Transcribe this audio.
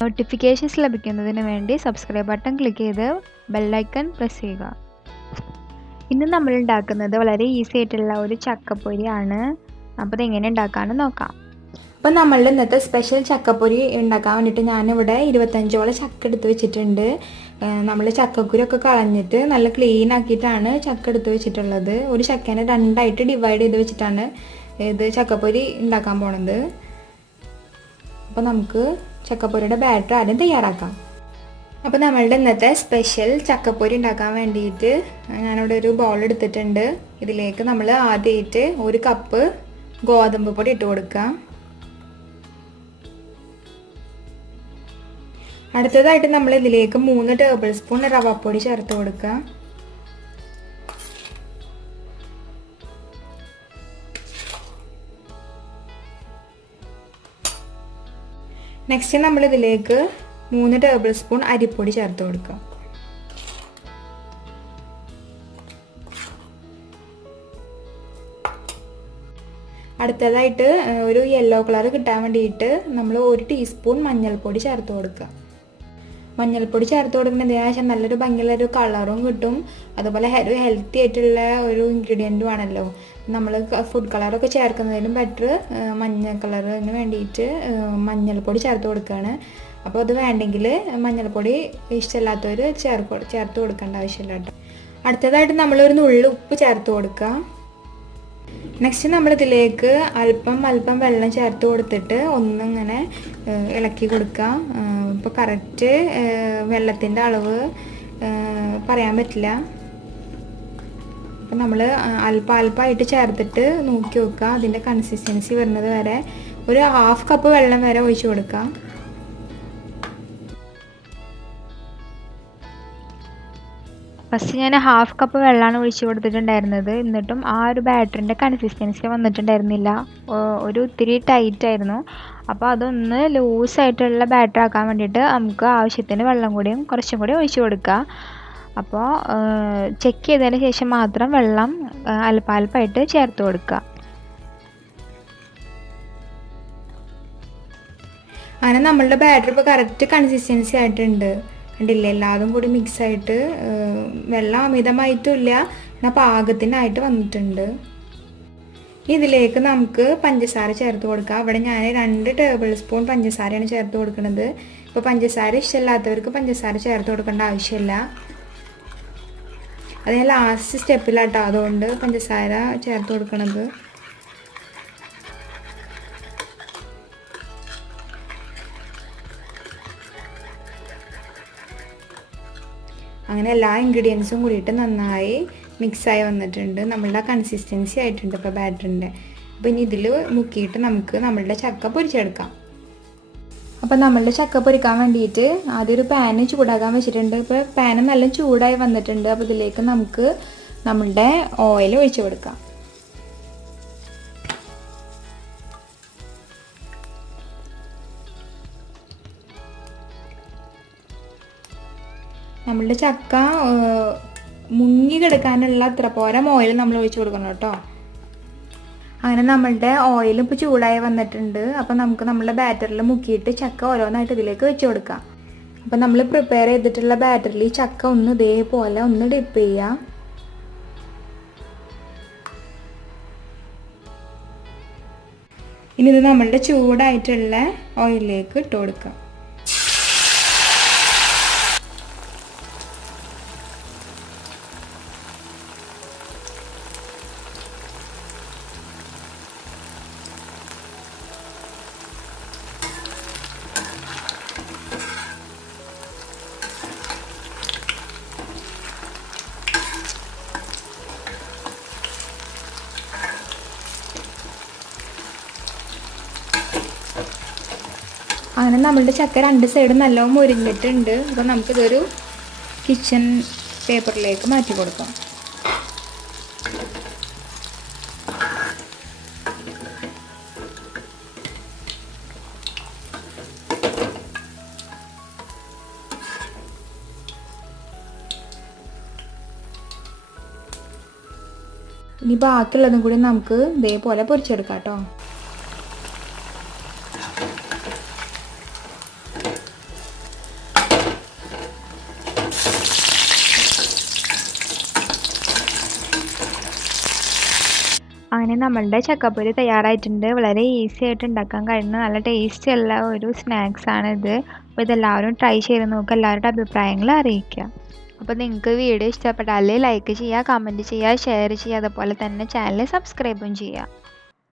Notifications ലഭിക്കുന്നതിന് വേണ്ടി subscribe button click ചെയ്ത് ബെൽ ഐക്കൺ പ്രസ് ചെയ്യുക. ഇന്ന് നമ്മൾ ഉണ്ടാക്കുന്നത് വളരെ ഈസി ആയിട്ടുള്ള ഒരു ചക്കപ്പൊരിയാണ്. അപ്പോൾ അതെങ്ങനെ ഉണ്ടാക്കാമെന്ന് നോക്കാം. അപ്പോൾ നമ്മൾ ഇന്നത്തെ സ്പെഷ്യൽ ചക്കപ്പൊരി ഉണ്ടാക്കാൻ വേണ്ടിയിട്ട് ഞാനിവിടെ 25ഓളം ചക്ക എടുത്ത് വെച്ചിട്ടുണ്ട്. നമ്മൾ ചക്കക്കുരൊക്കെ കളഞ്ഞിട്ട് നല്ല ക്ലീൻ ആക്കിയിട്ടാണ് ചക്ക എടുത്ത് വെച്ചിട്ടുള്ളത്. ഒരു ചക്കേനെ രണ്ടായിട്ട് ഡിവൈഡ് ചെയ്ത് വെച്ചിട്ടാണ് ഇത് ചക്കപ്പൊരി ഉണ്ടാക്കാൻ പോണത്. അപ്പോൾ നമുക്ക് ചക്കപ്പൊരിയുടെ ബാറ്റർ ആദ്യം തയ്യാറാക്കാം. അപ്പോൾ നമ്മളുടെ ഇന്നത്തെ സ്പെഷ്യൽ ചക്കപ്പൊരി ഉണ്ടാക്കാൻ വേണ്ടിയിട്ട് ഞാനിവിടെ ഒരു ബൗൾ എടുത്തിട്ടുണ്ട്. ഇതിലേക്ക് നമ്മൾ ആദ്യമായിട്ട് 1 കപ്പ് ഗോതമ്പ് പൊടി ഇട്ട് കൊടുക്കാം. അടുത്തതായിട്ട് നമ്മൾ ഇതിലേക്ക് 3 ടേബിൾ സ്പൂൺ റവപ്പൊടി ചേർത്ത് കൊടുക്കാം. നെക്സ്റ്റ് നമ്മൾ ഇതിലേക്ക് 3 ടേബിൾ സ്പൂൺ അരിപ്പൊടി ചേർത്ത് കൊടുക്കാം. അടുത്തതായിട്ട് ഒരു യെല്ലോ കളർ കിട്ടാൻ വേണ്ടിയിട്ട് നമ്മൾ 1 ടീസ്പൂൺ മഞ്ഞൾപ്പൊടി ചേർത്ത് കൊടുക്കുക. മഞ്ഞൾപ്പൊടി ചേർത്ത് കൊടുക്കുന്നത് ഏകദേശം നല്ലൊരു ഭംഗിയുള്ളൊരു കളറും കിട്ടും. അതുപോലെ ഒരു ഹെൽത്തി ആയിട്ടുള്ള ഒരു ഇൻഗ്രീഡിയൻറ്റും ആണല്ലോ. നമ്മൾ ഫുഡ് കളറൊക്കെ ചേർക്കുന്നതിലും ബെറ്റർ മഞ്ഞ കളറിന് വേണ്ടിയിട്ട് മഞ്ഞൾപ്പൊടി ചേർത്ത് കൊടുക്കുകയാണ്. അപ്പോൾ അത് വേണ്ടെങ്കിൽ മഞ്ഞൾപ്പൊടി ഇഷ്ടമില്ലാത്തവർ ചേർത്ത് കൊടുക്കേണ്ട ആവശ്യമില്ല കേട്ടോ. അടുത്തതായിട്ട് നമ്മളൊരു നുള്ളി ഉപ്പ് ചേർത്ത് കൊടുക്കുക. നെക്സ്റ്റ് നമ്മളിതിലേക്ക് അല്പം വെള്ളം ചേർത്ത് കൊടുത്തിട്ട് ഒന്നിങ്ങനെ ഇളക്കി കൊടുക്കുക. ഇപ്പോൾ കറക്റ്റ് വെള്ളത്തിൻ്റെ അളവ് പറയാൻ പറ്റില്ല. അപ്പം നമ്മൾ അല്പമായിട്ട് ചേർത്തിട്ട് നോക്കി വെക്കുക. അതിൻ്റെ കൺസിസ്റ്റൻസി വരുന്നത് വരെ ഒരു 1/2 കപ്പ് വെള്ളം വരെ ഒഴിച്ച് കൊടുക്കാം. ഫസ്റ്റ് ഞാൻ 1/2 കപ്പ് വെള്ളമാണ് ഒഴിച്ച് കൊടുത്തിട്ടുണ്ടായിരുന്നത്. എന്നിട്ടും ആ ഒരു ബാറ്ററിൻ്റെ കൺസിസ്റ്റൻസി വന്നിട്ടുണ്ടായിരുന്നില്ല. ഒരു ഇത്തിരി ടൈറ്റ് ആയിരുന്നു. അപ്പോൾ അതൊന്ന് ലൂസായിട്ടുള്ള ബാറ്റർ ആക്കാൻ വേണ്ടിയിട്ട് നമുക്ക് ആവശ്യത്തിന് വെള്ളം കൂടിയും കുറച്ചും കൂടി ഒഴിച്ച് കൊടുക്കുക. അപ്പോൾ ചെക്ക് ചെയ്തതിന് ശേഷം മാത്രം വെള്ളം അല്പായിട്ട് ചേർത്ത് കൊടുക്കുക. അങ്ങനെ നമ്മളുടെ ബാറ്റർ ഇപ്പോൾ കറക്റ്റ് കൺസിസ്റ്റൻസി ആയിട്ടുണ്ട്. കണ്ടില്ലേ, എല്ലാതും കൂടി മിക്സായിട്ട് വെള്ളം അമിതമായിട്ടുമില്ല, എന്നാൽ പാകത്തിനായിട്ട് വന്നിട്ടുണ്ട്. ഇതിലേക്ക് നമുക്ക് പഞ്ചസാര ചേർത്ത് കൊടുക്കാം. അവിടെ ഞാൻ 2 ടേബിൾ സ്പൂൺ പഞ്ചസാരയാണ് ചേർത്ത് കൊടുക്കുന്നത്. ഇപ്പോൾ പഞ്ചസാര ഇഷ്ടമില്ലാത്തവർക്ക് പഞ്ചസാര ചേർത്ത് കൊടുക്കേണ്ട ആവശ്യമില്ല. അത് ഞാൻ ലാസ്റ്റ് സ്റ്റെപ്പിലാട്ടോ, അതുകൊണ്ട് പഞ്ചസാര ചേർത്ത് കൊടുക്കണത്. അങ്ങനെ എല്ലാ ഇൻഗ്രീഡിയൻസും കൂടിയിട്ട് നന്നായി മിക്സായി വന്നിട്ടുണ്ട്. നമ്മളുടെ കൺസിസ്റ്റൻസി ആയിട്ടുണ്ട് ഇപ്പോൾ ബാറ്ററിൻ്റെ. അപ്പോൾ ഇനി ഇതിൽ മുക്കിയിട്ട് നമുക്ക് നമ്മളുടെ ചക്ക പൊരിച്ചെടുക്കാം. അപ്പോൾ നമ്മളുടെ ചക്ക പൊരിക്കാൻ വേണ്ടിയിട്ട് ആദ്യം ഒരു പാന് ചൂടാക്കാൻ വെച്ചിട്ടുണ്ട്. ഇപ്പോൾ പാന് നല്ല ചൂടായി വന്നിട്ടുണ്ട്. അപ്പോൾ ഇതിലേക്ക് നമുക്ക് നമ്മളുടെ ഓയിൽ ഒഴിച്ച് കൊടുക്കാം. നമ്മളുടെ ചക്ക മുങ്ങി കിടക്കാനുള്ള അത്ര പോരം ഓയിൽ നമ്മൾ ഒഴിച്ച് കൊടുക്കണം കേട്ടോ. അങ്ങനെ നമ്മളുടെ ഓയിൽ ഇപ്പോൾ ചൂടായി വന്നിട്ടുണ്ട്. അപ്പോൾ നമുക്ക് നമ്മളുടെ ബാറ്ററിൽ മുക്കിയിട്ട് ചക്ക ഓരോന്നായിട്ട് ഇതിലേക്ക് വെച്ച് കൊടുക്കാം. അപ്പോൾ നമ്മൾ പ്രിപ്പയർ ചെയ്തിട്ടുള്ള ബാറ്ററിൽ ഈ ചക്ക ഒന്ന് ഇതേപോലെ ഒന്ന് ഡിപ്പ് ചെയ്യുക. ഇനി ഇത് നമ്മളുടെ ചൂടായിട്ടുള്ള ഓയിലിലേക്ക് ഇട്ട് കൊടുക്കാം. അങ്ങനെ നമ്മളുടെ ചക്ക 2 സൈഡും നല്ലോണം മുരിഞ്ഞിട്ടുണ്ട്. അപ്പോൾ നമുക്കിതൊരു കിച്ചൺ പേപ്പറിലേക്ക് മാറ്റി കൊടുക്കാം. ഇനി ബാക്കിയുള്ളതും കൂടി നമുക്ക് ഇതേപോലെ പൊരിച്ചെടുക്കാം കേട്ടോ. അങ്ങനെ നമ്മളുടെ ചക്കപ്പൊരി തയ്യാറായിട്ടുണ്ട്. വളരെ ഈസി ആയിട്ട് ഉണ്ടാക്കാൻ കഴിയുന്ന നല്ല ടേസ്റ്റി ഉള്ള ഒരു സ്നാക്സാണ് ഇത്. അപ്പോൾ ഇതെല്ലാവരും ട്രൈ ചെയ്ത് നോക്കുക. എല്ലാവരുടെ അഭിപ്രായങ്ങൾ അറിയിക്കുക. അപ്പോൾ നിങ്ങൾക്ക് വീഡിയോ ഇഷ്ടപ്പെട്ടാൽ ലൈക്ക് ചെയ്യുക, കമൻറ്റ് ചെയ്യുക, ഷെയർ ചെയ്യുക, അതുപോലെ തന്നെ ചാനൽ സബ്സ്ക്രൈബും ചെയ്യുക.